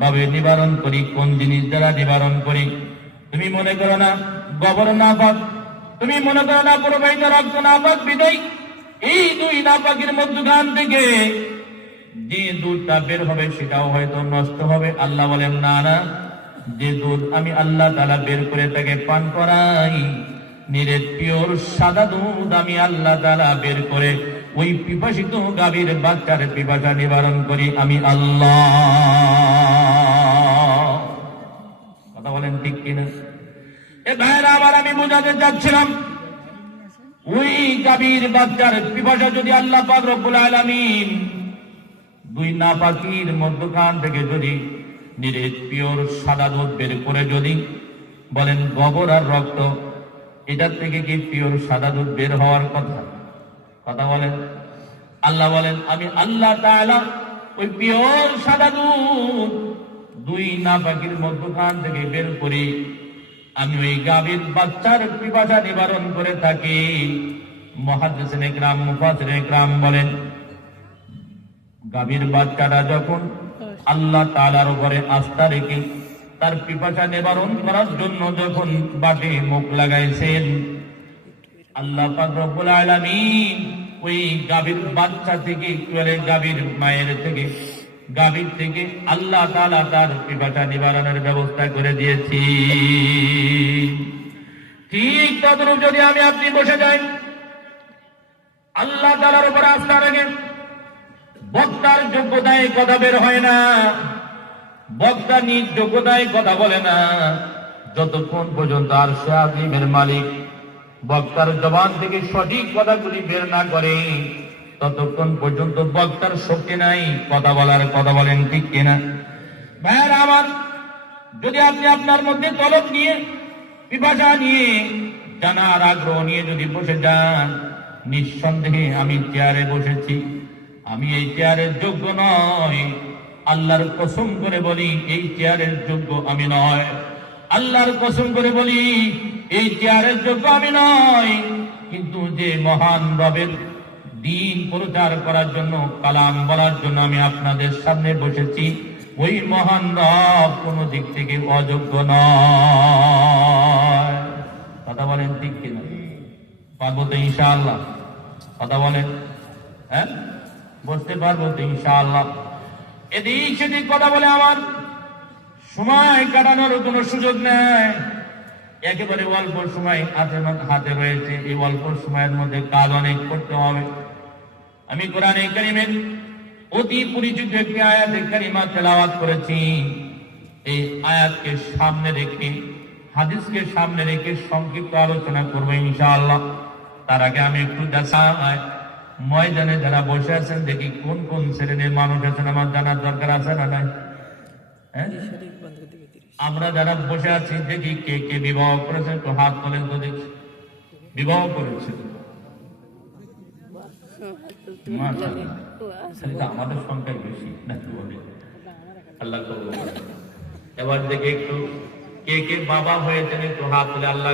ভাবে নিবারণ করি, কোন জিনিস দ্বারা নিবারণ করি। তুমি মনে করো না গোবর নাপাক, তুমি মনে করো না প্রবাহিত রক্ত নাপাক, বিদায় এই দুই নাপাকের মধ্যখান থেকে যে দুধটা বের হবে সেটাও হয়তো নষ্ট হবে। আল্লাহ বলেন না না, যে দুধ আমি আল্লাহ তাআলা বের করে তাকে পান করাই, নিরেট পিওর সাদা দুধ আমি আল্লাহ তাআলা বের করে ওই পিপাসিত গাভীর বাচ্চার পিপাসা নিবারণ করি আমি আল্লাহ। কথা বলেন ঠিক কিনা? এ ভাইরা আবার আমি বোঝাতে চাচ্ছিলাম, ওই গাভীর বাচ্চার পিপাসা যদি আল্লাহ পাক রব্বুল আলামিন দুই নাপাকির মধ্যখান থেকে যদি নিরেট পিওর সাদা দুধ বের করে যদি বলেন গোবর আর রক্ত, এটার থেকে কি পিওর সাদা দুধ বের হওয়ার কথা? কথা বলেন। আল্লাহ বলেন আমি আল্লাহ তাআলা ওই পিওর সাদা দুধ দুই নাপাকির মধ্যখান থেকে বের করি, আমি ওই গাভীর বাচ্চার পিপাসা নিবারণ করে থাকি। মুহাদ্দিসিনে কিরাম, মুফাসসিরিনে কিরাম বলেন, গাভীর বাচ্চাটা যখন আল্লাহ তাআলার উপরে আস্থা রেখে তার পিপাসা নিবারণ করার জন্য যখন বাটে মুখ লাগাইছেন, আল্লাহ পাক রব্বুল আলামিন ওই গাভীর বাচ্চা থেকে, গাভীর মায়ের থেকে, গাভীর থেকে আল্লাহ তাআলা তার পিপাসা নিবারণের ব্যবস্থা করে দিয়েছি। ঠিক তদ্রূপ যদি আমি আপনি বসে যাই, আল্লাহ তাআলার উপর আস্থা রেখে বক্তার যোগ্যতায় কথা বের হয় না, বক্তা নিজ যোগ্যতায় কথা বলে না, যতক্ষণ পর্যন্ত আরশে আজিমের মালিক বক্তার জবান থেকে সঠিক কথাগুলি বের না করে ততক্ষণ পর্যন্ত বক্তার শক্তি নাই কথা বলার। কথা বলেন ঠিক কিনা? ভাইরা আমার, যদি আপনি আপনার মধ্যে তলব নিয়ে, পিপাসা নিয়ে, জানার আগ্রহ নিয়ে যদি বসে যান, নিঃসন্দেহে আমি চেয়ারে বসেছি, আমি এই চেয়ারের যোগ্য নয়, আল্লাহর কসম করে বলি এই চেয়ারের যোগ্য আমি নয়, আল্লাহর কসম করে বলি এই চেয়ারের যোগ্য আমি নয়। কিন্তু যে মহান রবের দ্বীন প্রচার করার জন্য, কালাম বলার জন্য আমি আপনাদের সামনে বসেছি, ওই মহান রব কোন দিক থেকে অযোগ্য নয়। কথা বলেন ঠিক কিনা? পারবো তো ইনশাআল্লাহ? কথা বলেন, হ্যাঁ বসতে পারবো তো ইনশাআল্লাহ? এদিক সেদিক কথা বলে আমার সময় কাটানোর কোন সুযোগ নেই। একেবারে অল্প সময় হাতে রয়েছে, এই অল্প সময়ের মধ্যে কাজ অনেক করতে হবে। আমি কোরআনে কারীমের অতি পরিচিত একটি আয়াতে কারিমা তেলাওয়াত করেছি। এই আয়াতকে সামনে রেখে, হাদিসকে সামনে রেখে সংক্ষিপ্ত আলোচনা করবো ইনশাআল্লাহ। তার আগে আমি একটু দেখাই, ময়দানে যারা বসে আছেন দেখি কোন কোন শ্রেণীর মানুষ আছেন, আমার জানার দরকার আছে না নাই? হ্যাঁ, আমরা যারা বসে আছি দেখি কে কে বিবাহ করেছেন, একটু হাত তোলেন তো দেখি। বিবাহ করেছে আমাদের সংখ্যায় বেশি নাকি বলে? আল্লাহ এবার দেখে একটু কে কে বাবা হয়েছেন, একটু হাত তুলে আল্লাহ